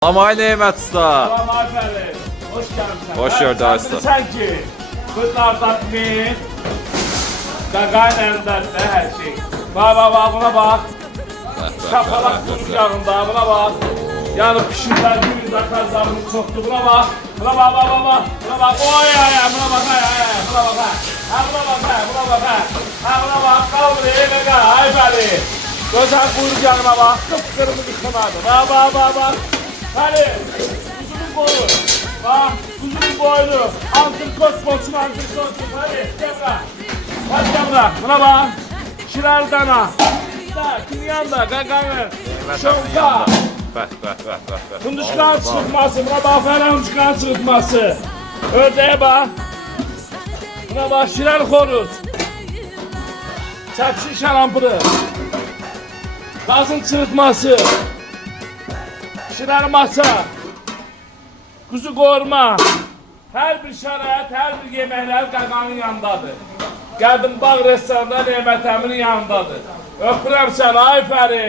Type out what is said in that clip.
Amay Nemət Usta. Salam Ayfəli, hoş gəlmişsən. Hoş gördük Usta. Bilirsən ki, qızlardan min, qaqayın əlindədir hər şey. Buna bax. Şapalaq kuruş yağında, buna bax. Yəni pişirlər bir zakazlarımız çoxdur, buna bax. Buna bax. Oy, buna bax. Buna bax, qaldır, eləqə, Ayfəli. Gözəl quyruq yağına bax, qıpqırmızı kınadır. Bax. Hadi, kuzumun boyu. Bak, kuzumun boynu. Antrikot olsun. Hadi, gel. Buna bak. Şirar dana. Kim yanında? Gaganın. Şonka. Fındıçkan çıkması. Buna bak, fındıçkan çıkması. Ördeğe bak. Buna bak, şirar horuz. Çapşın şarampırı. Kazın çırıtması. Şirar masa, kuzu qoğurma, her bir şərait, her bir yeməklər qaqanın yanındadır. Gəldim bağ restoranda Nemət Əminin yanındadır. Öpürəm səni Ayfəli.